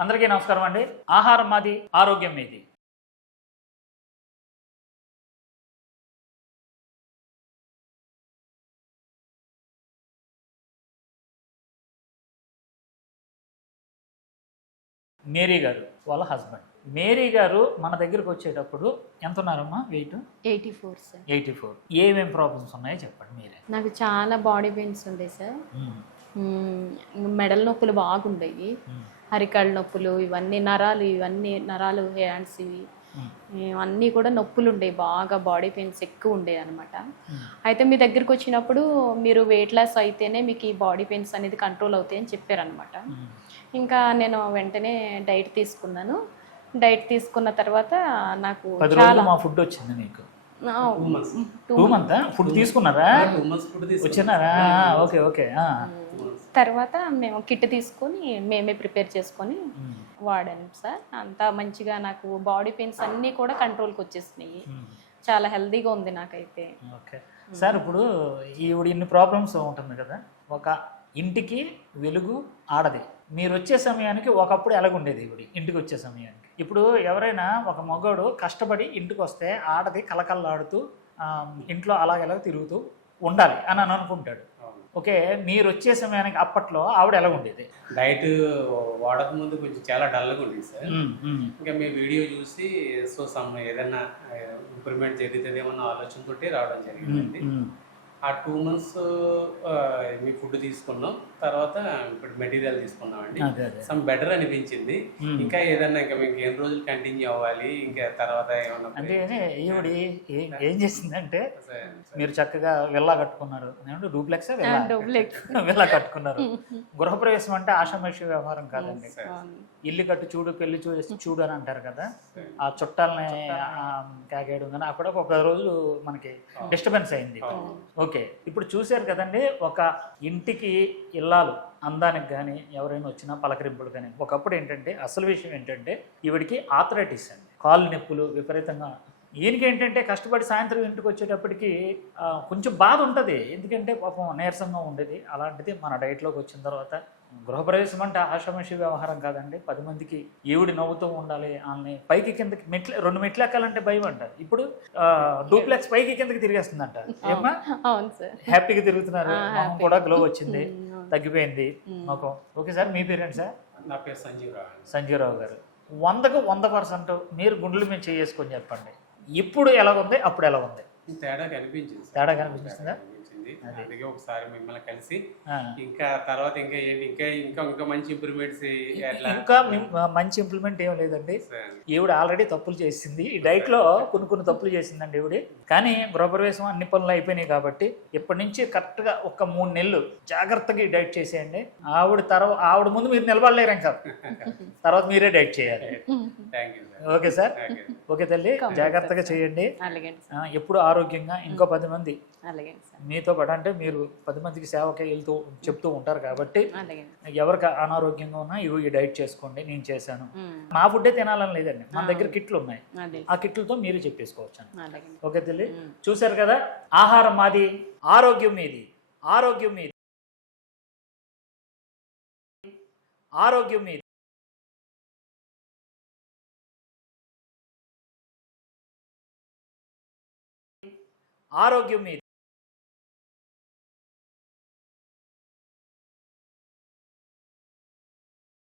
అందరికీ నమస్కారం అండి. ఆహారం మాది ఆరోగ్యం మీది. మేరీ గారు వాళ్ళ హస్బెండ్. మేరీ గారు మన దగ్గరకు వచ్చేటప్పుడు ఎంత ఉన్నారమ్మా weight? Eighty four sir. Eighty four. ఏమేమి ప్రాబ్లమ్స్ ఉన్నాయో చెప్పండి మీరే. నాకు చాలా బాడీ పెయిన్స్ ఉండే సార్. మెడల నొప్పులు బాగుండేవి మ్మ్. అరికాళ్ళ నొప్పులు ఇవన్నీ నరాలు ఇవన్నీ నరాలు హ్యాండ్స్ ఇవి మ్మ్. అన్నీ కూడా నొప్పులు ఉండేవి బాగా బాడీ పెయిన్స్ ఎక్కువ ఉండేవి అనమాట మ్మ్. అయితే మీ దగ్గరికి వచ్చినప్పుడు మీరు వెయిట్ లాస్ అయితేనే మీకు ఈ బాడీ పెయిన్స్ అనేది కంట్రోల్ అవుతాయి అని చెప్పారనమాట మ్మ్. ఇంకా నేను వెంటనే డైట్ తీసుకున్నాను డైట్ తీసుకున్న తర్వాత నాకు చాలా ఫుడ్ వచ్చింది మీకు టూ మంత్ ఫుడ్ తీసుకున్నారా? టూ మంత్స్ ఫుడ్ తీసుకున్నాం. వచ్చినారా? ఓకే ఓకే ఆ. తర్వాత మేము కిట్ తీసుకొని మేమే ప్రిపేర్ చేసుకొని మ్మ్. వాడాను సార్. అంతా మంచిగా నాకు బాడీ పెయిన్స్ అన్నీ కూడా కంట్రోల్కి వచ్చేసినాయి. మ్మ్. చాలా హెల్తీగా ఉంది నాకైతే. ఓకే. సార్ ఇప్పుడు ఈవిడ ఇన్ని ప్రాబ్లమ్స్ ఉంటుంది కదా ఒక ఇంటికి వెలుగు ఆడది. మీరు వచ్చే సమయానికి ఒకప్పుడు ఎలాగుండేది ఈవిడ ఇంటికి వచ్చే సమయానికి? ఇప్పుడు ఎవరైనా ఒక మగవాడు కష్టపడి ఇంటికి వస్తే ఆడది కలకల్లాడుతూ ఇంట్లో అలాగెలా తిరుగుతూ ఉండాలి అని అని అనుకుంటాడు. ఓకే మీరు వచ్చే సమయానికి అప్పట్లో ఆవిడ ఎలా ఉండేది డైట్ వాడక ముందు కొంచెం చాలా డల్గా ఉండేది సార్. ఇంకా మీ వీడియో చూసి సో సమ్ ఏదైనా ఇంప్రూవ్మెంట్ జరుగుతుందేమో అన్న ఆలోచనతోటి రావడం మ్మ్, జరిగింది మ్మ్. ఆ టూ మంత్స్ మీ ఫుడ్ తీసుకున్నాం. తర్వాత ఇప్పుడు మెటీరియల్ తీసుకున్నామండి. అదే అదే. సమ్ బెటర్ అనిపించింది. ఇంకా ఏదన్నా ఇంకా మీకు ఎన్ని రోజులు కంటిన్యూ అవ్వాలి? ఇంకా తర్వాత ఏమన్నా అంటే ఈవిడ ఏ- ఏం చేసిందంటే మీరు చక్కగా విల్లా కట్టుకున్నారు. డూప్లెక్స్. విల్లా కట్టుకున్నారు. గృహప్రవేశం అంటే ఆషామాషి వ్యవహారం కాదండి. ఇల్లు కట్టు చూడు పెళ్ళి చూడు చూడు అని అంటారు కదా. ఆ చుట్టాలని కాగేయడం కానీ అక్కడ ఒక రోజు మనకి డిస్టర్బెన్స్ అయింది. అవును. ఓకే. ఇప్పుడు చూశారు కదండి ఒక ఇంటికి ఇల్లాలు అందానికి కానీ ఎవరైనా వచ్చినా పలకరింపులు కానీ ఒకప్పుడు ఏంటంటే అసలు విషయం ఏంటంటే ఈవిడికి ఆథరైటిస్ అండి. కాళ్ళు నొప్పులు విపరీతంగా ఈయనకి ఏంటంటే కష్టపడి సాయంత్రం ఇంటికి వచ్చేటప్పటికి కొంచెం బాధ ఉంటుంది. ఎందుకంటే పాపం నీరసంగా ఉండేది. అలాంటిది మన డైట్లోకి వచ్చిన తర్వాత గృహప్రవేశం అంటే ఆషామాషి వ్యవహారం కాదండి. పది మందికి ఈవిడి నవ్వుతూ ఉండాలి. ఆమె పైకి కిందకి మెట్లు రెండు మెట్లు ఎక్కాలంటే భయం అంటారు ఇప్పుడు డూప్లెక్స్ పైకి కిందకి తిరిగేస్తుందంట. సార్. హ్యాపీగా తిరుగుతున్నారు. కూడా గ్లో వచ్చింది. మ్మ్. తగ్గిపోయింది. మ్మ్. మొఖం. ఓకే సార్ మీ పేరెంట్ సార్? నా పేరు సంజీవ్ రావు అండి. సంజీవరావు గారు. వందకు వంద పర్సెంట్ మీరు గుండెల మీద చేసుకొని చెప్పండి. ఇప్పుడు ఎలా ఉంది? అప్పుడు ఎలా ఉంది? తేడా కనిపించింది. తేడా కనిపించిందా? కనిపించింది. అది. అందుకే ఒకసారి మిమ్మల్ని కలిసి. ఇంకా తర్వాత ఇంకా ఏంటి? ఇంకా ఇంకా ఇంకా మంచి ఇంప్రూవ్మెంట్స్ ఇంకా మంచి ఇంప్లిమెంట్ ఏం లేదండి. ఈవిడ ఆల్రెడీ తప్పులు చేసింది. ఈ డైట్లో కొన్ని కొన్ని తప్పులు చేసిందండి ఈవిడ. కానీ గృహప్రవేశం అన్ని పనులు అయిపోయినాయి కాబట్టి ఇప్పటి నుంచి కరెక్ట్గా ఒక మూడు నెలలు జాగ్రత్తగా ఈ డైట్ చేసేయండి. ఆవిడ తర్వాత ఆవిడ ముందు మీరు నిలబడలేరు ఇంకా తర్వాత మీరే డైట్ చేయాలి. ఓకే సార్ ఓకే తల్లి జాగ్రత్తగా చేయండి. అలాగే సార్ ఆ, ఎప్పుడు ఆరోగ్యంగా ఇంకో పది మంది అలాగే సార్ మీతో పాటు అంటే మీరు పది మందికి సేవకి వెళ్తూ చెప్తూ ఉంటారు కాబట్టి అలాగే ఎవరికి అనారోగ్యంగా ఉన్నా ఇవి ఈ డైట్ చేసుకోండి నేను చేశాను. మా ఫుడ్డే తినాలని లేదండి. మన దగ్గర కిట్లు ఉన్నాయి. ఆ కిట్లతో మీరు చెప్పేసుకోవచ్చు అలాగే ఓకే తల్లి. చూశారు కదా? ఆహారం మాది ఆరోగ్యం మీది ఆరోగ్యం మీది. ఆరోగ్యం మీది. ఆరోగ్యం మీద